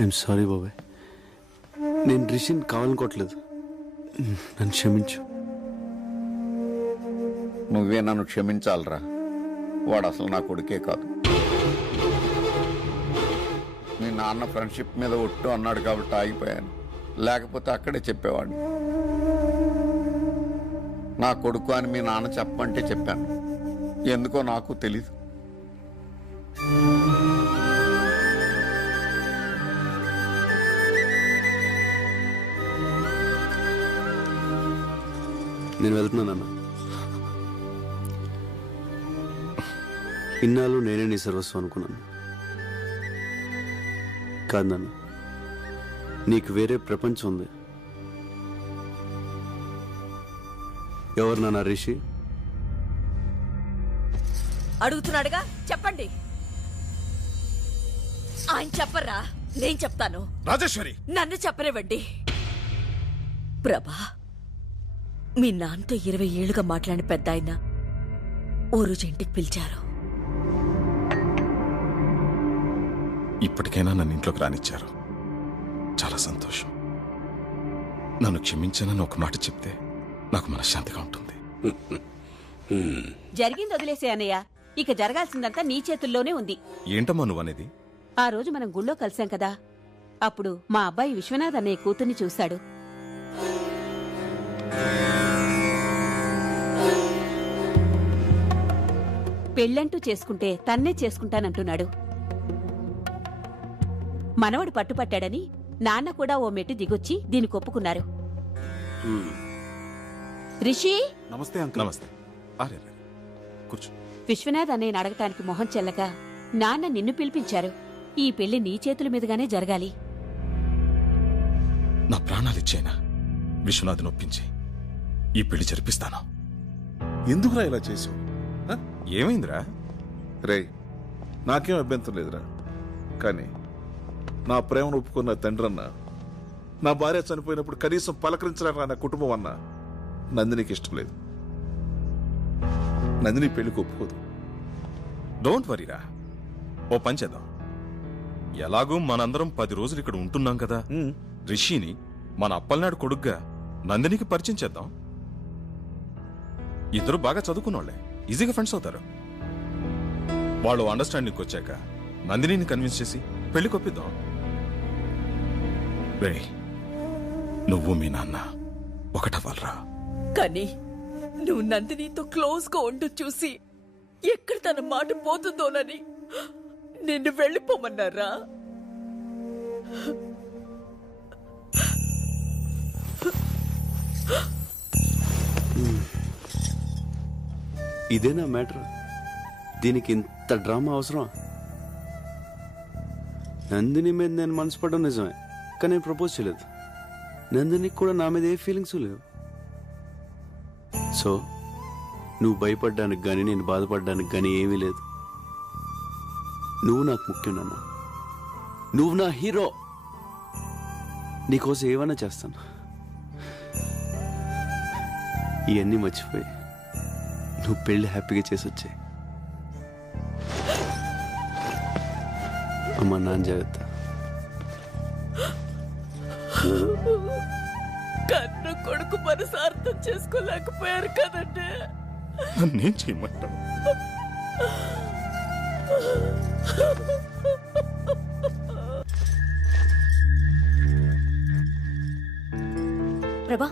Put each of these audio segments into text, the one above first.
I'm sorry బాబాయ్, నేను రిషిని కావాలనుకోవట్లేదు, నన్ను క్షమించు. నువ్వే నన్ను క్షమించాలరా, వాడు అసలు నా కొడుకే కాదు. మీ నాన్న ఫ్రెండ్షిప్ మీద ఒట్టు అన్నాడు కాబట్టి ఆగిపోయాను, లేకపోతే అక్కడే చెప్పేవాడిని. నా కొడుకు అని మీ నాన్న చెప్పమంటే చెప్పాను, ఎందుకో నాకు తెలీదు. నేను వెళ్తున్నానన్నా. ఇన్నాళ్ళు నేనే నీ సర్వస్వం అనుకున్నాను. కాదు నాన్న, నీకు వేరే ప్రపంచం ఉంది. ఎవరు నాన్న రిషి? అడుగుతున్నాడుగా, చెప్పండి. ఆయన చెప్పరా, నేను చెప్తాను. రాజేశ్వరి, నన్ను చెప్పనివ్వండి. ప్రభా, మీ నాన్నతో 20 ఏళ్లుగా మాట్లాడిన పెద్ద ఆయన ఓ రోజు ఇంటికి పిలిచారు. ఇప్పటికైనా నన్ను ఇంట్లోకి రానిచ్చారు, చాలా సంతోషం. నన్ను క్షమించానని ఒక మాట చెప్తే నాకు మనశ్శాంతిగా ఉంటుంది. జరిగింది వదిలేసే అన్నయ్య, ఇక జరగాల్సిందంతా నీ చేతుల్లోనే ఉంది. ఏంటమ్మా నువ్వనేది? ఆ రోజు మనం గుళ్ళో కలిసాం కదా, అప్పుడు మా అబ్బాయి విశ్వనాథ్ అన్నయ్య కూతుర్ని చూశాడు. పెళ్ళంటూ చేసుకుంటే తన్నే చేసుకుంటానంటున్నాడు. మనవడు పట్టుపట్టాడని నాన్న కూడా ఓ మెట్టు దిగొచ్చి దీనికి ఒప్పుకున్నారు. రిషి, నమస్తే అంకుల్. నమస్తే. కూర్చో. విశ్వనాథ్ అన్నయ్యని అడగటానికి మొహం చెల్లక నాన్న నిన్ను పిలిపించారు. ఈ పెళ్లి నీ చేతుల మీదుగానే జరగాలి. నా ప్రాణాలిచ్చేనా విశ్వనాథ్ నొప్పించి ఈ పెళ్లి జరిపిస్తాను. ఎందుకురా ఇలా చేసావు? ఏమైందిరా? రే, నాకేం అభ్యంతరం లేదురా, కానీ నా ప్రేమను ఒప్పుకున్న తండ్రన్న, నా భార్య చనిపోయినప్పుడు కనీసం పలకరించడానికి నా కుటుంబం అన్న నందినికి ఇష్టం లేదు. నందిని పెళ్లికి ఒప్పుకోదు. డోంట్ వరీరా, ఓ పని చేద్దాం. ఎలాగూ మనందరం 10 రోజులు ఇక్కడ ఉంటున్నాం కదా, రిషిని మన అప్పలనాడు కొడుగ్గా నందినికి పరిచయం చేద్దాం. ఇద్దరు బాగా చదువుకున్నోళ్లే, ఈజీగా ఫ్రెండ్స్ అవుతారు. వాళ్ళు అండర్స్టాండింగ్కి వచ్చాక నందినిని కన్విన్స్ చేసి పెళ్లి కొప్పిద్దాం. రే, నువ్వు మీ నాన్న ఒకటవ్వాలరా. కానీ నువ్వు నందినితో క్లోజ్ గా ఉంటూ చూసి ఎక్కడ తన మాట పోతుందోనని నిన్ను వెళ్ళిపోమన్నారా? ఇదేనా మ్యాటర్? దీనికి ఇంత డ్రామా అవసరం? నందిని మీద నేను మనసు పడడం నిజమే, కానీ నేను ప్రపోజ్ చేయలేదు. నందినికి కూడా నా మీద ఏ ఫీలింగ్స్ లేవు. సో నువ్వు భయపడ్డానికి కానీ నేను బాధపడడానికి కానీ ఏమీ లేదు. నువ్వు నాకు ముఖ్యం నాన్న, నువ్వు నా హీరో. నీకోసం ఏమైనా చేస్తాను. ఇవన్నీ మర్చిపోయి నువ్వు పెళ్లి హ్యాపీగా చేసి వచ్చాయి. అమ్మా, నాన్న జాగ్రత్త. కన్ను కొడుకు మనసు అర్థం చేసుకోలేకపోయారు కదండి. నన్నేం చేయమంటావు? ప్రభా,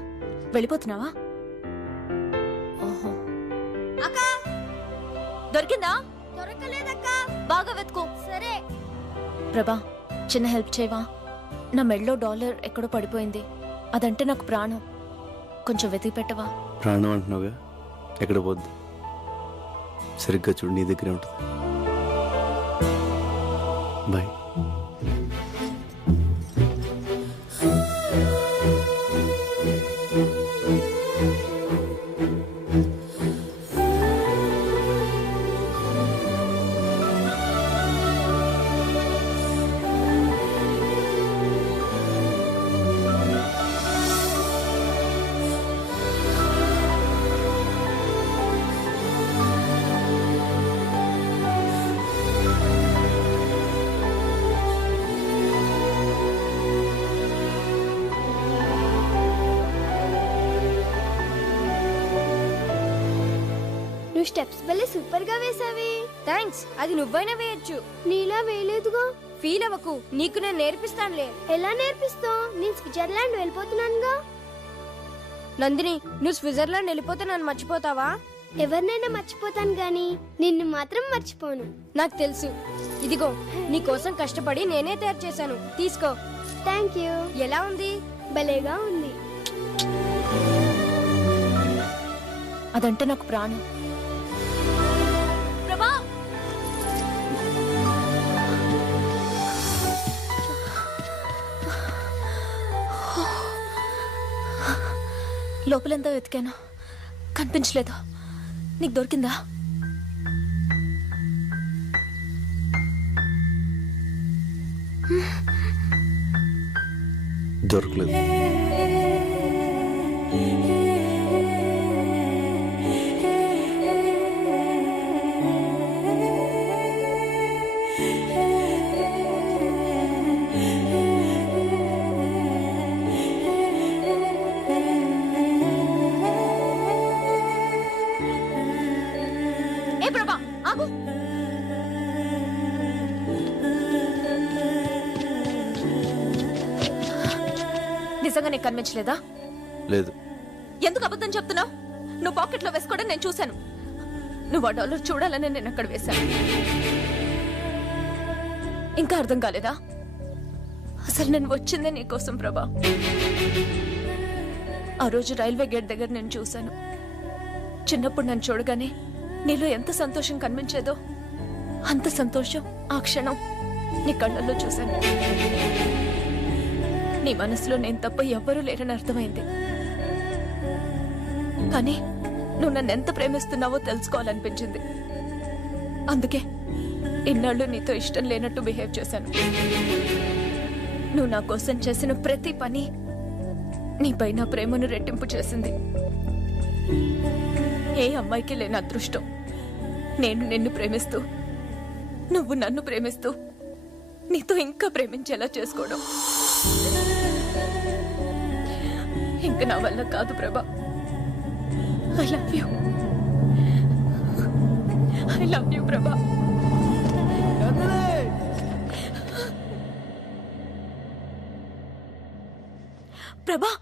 వెళ్ళిపోతున్నావా? దొరికిందా? దొరకలేదక్కా. బాగా వెతుకో. సరే. ప్రభా, చిన్న హెల్ప్ చేయవా? నా మెడలో $1 ఎక్కడో పడిపోయింది. అదంటే నాకు ప్రాణం. కొంచెం వెతికి పెట్టవా? ప్రాణం అంటున్నావుగా, ఎక్కడ పోద్ది? సరిగ్గా చూడు, నీ దగ్గరే ఉంటుంది. బాయ్. నువ్వు స్టెప్స్ భలే సూపర్ గా వేసావి. థ్యాంక్స్. అది నువ్వైనా వేయొచ్చు. నీలా వేయలేదుగా. ఫీల్ అవ్వకు, నీకు నేను నేర్పిస్తానులే. ఎలా నేర్పిస్తావు? నేను స్విట్జర్లాండ్ వెళ్ళిపోతున్నానుగా. నందిని, నువ్వు స్విట్జర్లాండ్ వెళ్ళిపోతే నన్ను మర్చిపోతావా? ఎవరినైనా మర్చిపోతాను గాని నిన్ను మాత్రం మర్చిపోను. నాకు తెలుసు. ఇదిగో నీ కోసం కష్టపడి నేనే తయారు చేశాను, తీసుకో. Thank you. ఎలా ఉంది? భలేగా ఉంది. అదంటే నాకు ప్రాణం. ప్రభా, లోపలంతా వెతికాను, కనిపించలేదు. నీకు దొరికిందా? దొరకలేదు. ఏ ప్రభా, ఆగు. నిజంగా నీకు కనిపించలేదా? లేదు. ఎందుకు అబద్ధం చెప్తున్నావు? నువ్వు పాకెట్లో వేసుకోవడం నేను చూశాను. నువ్వు ఆ డాలర్ చూడాలని నేను అక్కడ వేశాను. ఇంకా అర్థం కాలేదా? అసలు నేను వచ్చిందే నీకోసం ప్రభా. ఆ రోజు రైల్వే గేట్ దగ్గర నేను చూశాను. చిన్నప్పుడు నన్ను చూడగానే నీలో ఎంత సంతోషం కనిపించేదో అంత సంతోషం ఆ క్షణం నీ కళ్ళల్లో చూశాను. నీ మనసులో నేను తప్ప ఎవ్వరూ లేరని అర్థమైంది. కానీ నువ్వు నన్ను ఎంత ప్రేమిస్తున్నావో తెలుసుకోవాలనిపించింది. అందుకే ఇన్నాళ్ళు నీతో ఇష్టం లేనట్టు బిహేవ్ చేశాను. నువ్వు నా కోసం చేసిన ప్రతి పని నీపై నా ప్రేమను రెట్టింపు చేసింది. ఏ అమ్మాయికి లేని అదృష్టం నేను నిన్ను ప్రేమిస్తూ నువ్వు నన్ను ప్రేమిస్తూ నీతో ఇంకా ప్రేమించేలా చేసుకోవడం. ఇంక నా వల్ల కాదు ప్రభా. I love you. I love you ప్రభా. ప్రభా,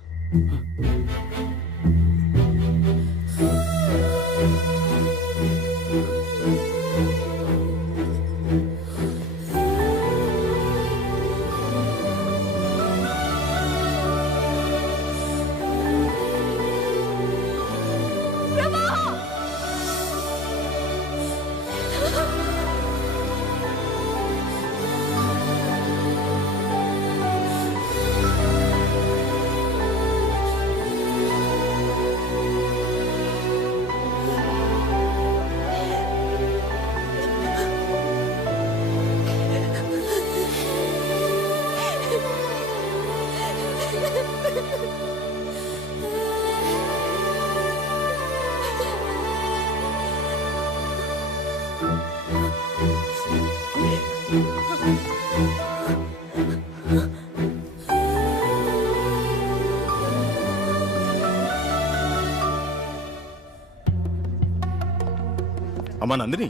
అమ్మా నందిని,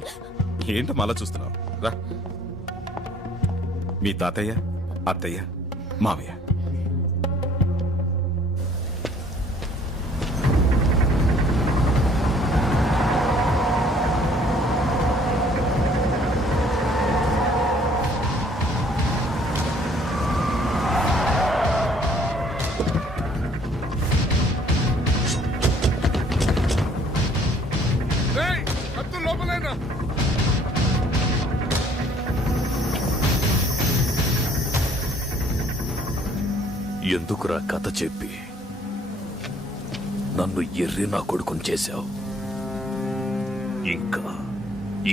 ఏంటమ్మా అలా చూస్తున్నావు? రా. మీ తాతయ్య, అత్తయ్య, మామయ్య. ఎందుకురా కథ చెప్పి నన్ను ఎర్రి నా కొడుకుని చేశావు?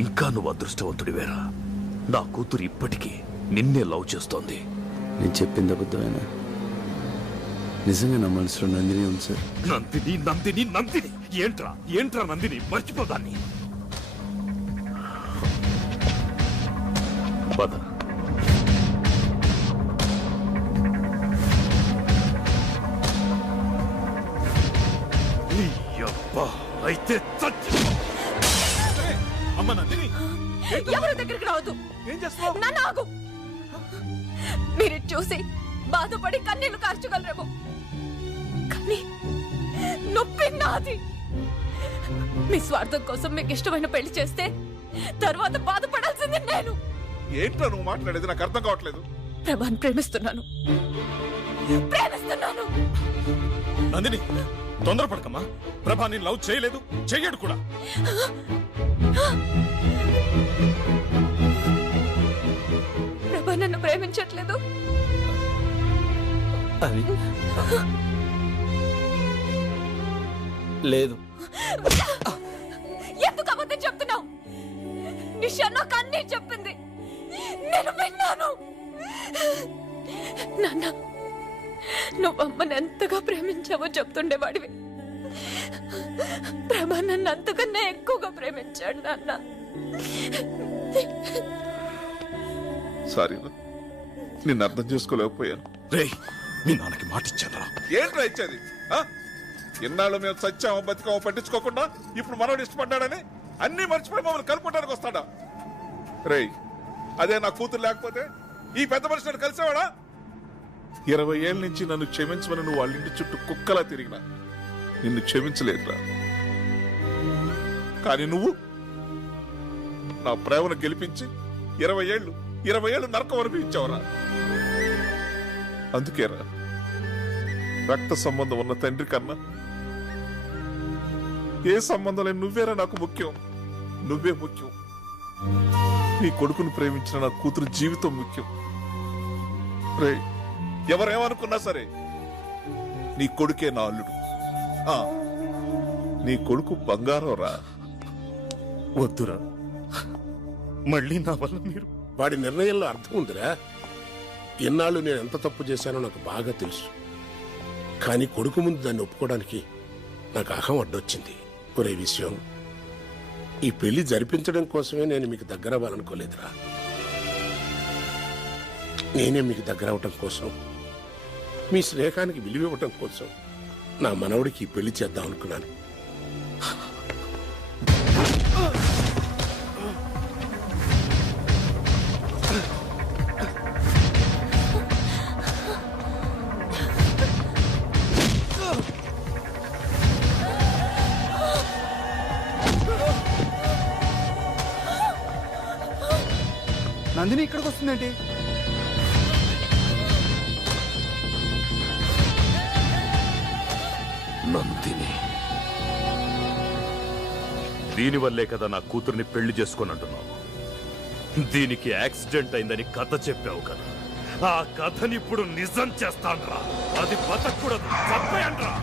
ఇంకా నువ్వు అదృష్టవంతుడివేరా. నా కూతురు ఇప్పటికీ నిన్నే లవ్ చేస్తోంది. నేను చెప్పింది అబద్ధమేనా? నిజంగా నా మనసులో నందిని ఉంది సార్. నందిని నందిని నందిని ఏంట్రా నందిని, మర్చిపోదాన్ని. పద. అయితే అమ్మ నందిని ఎవరి దగ్గరికి రావద్దు. ఏం చేస్తున్నావు? నన్ను ఆగు. మీరు చూసి బాధపడి కన్నీళ్లు కార్చగలరేమో, కానీ నొప్పి నాది. మీ స్వార్థం కోసం మీకు ఇష్టమైన పెళ్లి చేస్తే తర్వాత బాధపడాల్సింది నేను. ఏంటో నువ్వు మాట్లాడేది నాకు అర్థం కావట్లేదు. ప్రభాని ప్రేమిస్తున్నాను. నందిని తొందరపడకమ్మా. ప్రభా నేను లవ్ చేయలేదు, చెయ్యడు కూడా. ప్రభా నన్ను ప్రేమించట్లేదు. అది లేదు. ఎందుకు అబద్ధం చెప్తున్నావు? నిషా నాకు అన్నీ చెప్పింది, నేను విన్నాను. నాన్న, నువ్వు అమ్మని ఎంతగా ప్రేమించావో చెప్తుండేవాడివి. ప్రభా నన్ను అంతకన్నా ఎక్కువగా ప్రేమించాడు నాన్న. సారీ, నిన్ను అర్థం చేసుకోలేకపోయాను. రేయ్, మీ నాన్నకి మాట ఇచ్చాను. ఏంట్రా ఇచ్చేది? ఇన్నాళ్ళు మేము సత్యామో బతికామో పట్టించుకోకుండా ఇప్పుడు మనోడు ఇష్టపడ్డాడని అన్ని మర్చిపోయి మమ్మల్ని కలుపుకోవడానికి వస్తాడా? రేయ్, అదే నా కూతురు లేకపోతే ఈ పెద్ద మనిషి నన్ను కలిసేవాడా? 20 ఏళ్ళ నుంచి నన్ను క్షమించమని నువ్వు వాళ్ళ ఇంటి చుట్టూ కుక్కలా తిరిగినా నిన్ను క్షమించలేదురా. కానీ నువ్వు నా ప్రేమను గెలిపించి 20 ఏళ్ళు నరకం అనిపించావురా. అందుకేరా రక్త సంబంధం ఉన్న తండ్రి కన్నా ఏ సంబంధం లేని నువ్వేరా నాకు ముఖ్యం. నువ్వే ముఖ్యం. నీ కొడుకును ప్రేమించిన నా కూతురు జీవితం ముఖ్యం. రే, ఎవరేమనుకున్నా సరే నీ కొడుకే నా అల్లుడు. నీ కొడుకు బంగారం రా. వద్దురా, మళ్ళీ నా వల్ల మీరు. వాడి నిర్ణయంలో అర్థం ఉందిరా. ఎన్నాళ్ళు నేను ఎంత తప్పు చేశానో నాకు బాగా తెలుసు. కానీ కొడుకు ముందు దాన్ని ఒప్పుకోవడానికి నాకు అహం అడ్డొచ్చింది. ఒరే విషయం, ఈ పెళ్లి జరిపించడం కోసమే నేను మీకు దగ్గర అవ్వాలనుకోలేదురా. నేనే మీకు దగ్గర అవటం కోసం, మీ స్నేహానికి విలువివ్వటం కోసం నా మనవడికి ఈ పెళ్లి చేద్దాం అనుకున్నాను. నందిని ఇక్కడికి వస్తుందేంటి? నందిని, దీనివల్లే కదా నా కూతుర్ని పెళ్లి చేసుకొని అంటున్నావు. దీనికి యాక్సిడెంట్ అయిందని కథ చెప్పావు కదా, ఆ కథని ఇప్పుడు నిజం చేస్తాన్రా. అది బతకూడదు, చంపేయండ్రా.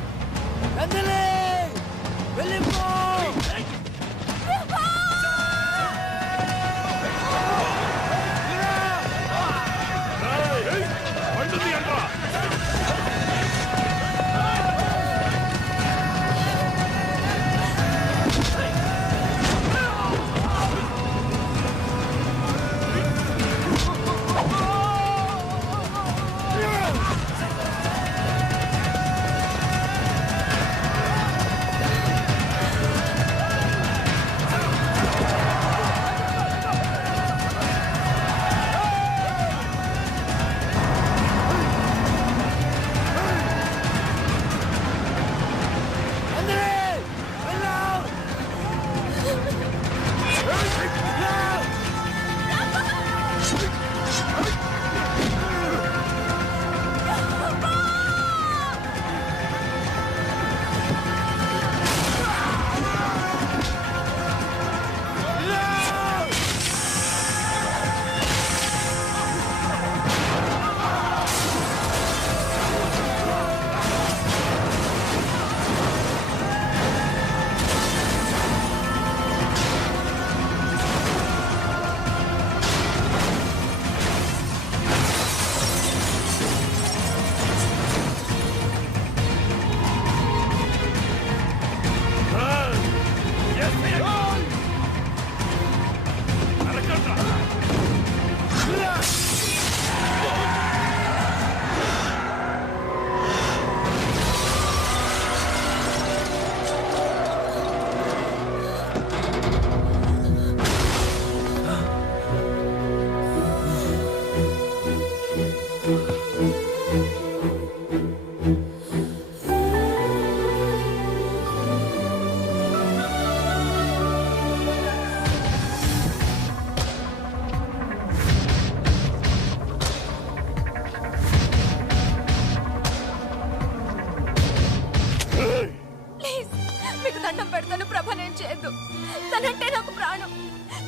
తనంటే నాకు ప్రాణం.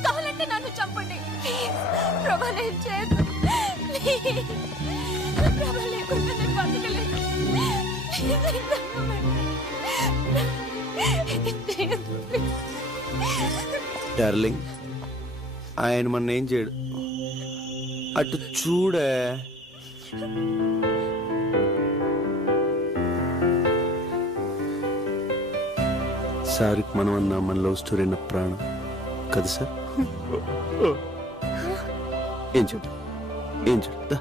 కావాలంటే నన్ను చంపండి ప్లీజ్. ప్రభా నేను చేయదు. ప్రభా లేకుండా నేను బతకలేను. డార్లింగ్, ఆయన మన ఏం చేయడు. అటు చూడే. సార్కి మనం అన్నా మన లవ్ స్టోరీ అన్న ప్రాణం కదా సార్? ఏం చూడు, ఏం చూడు.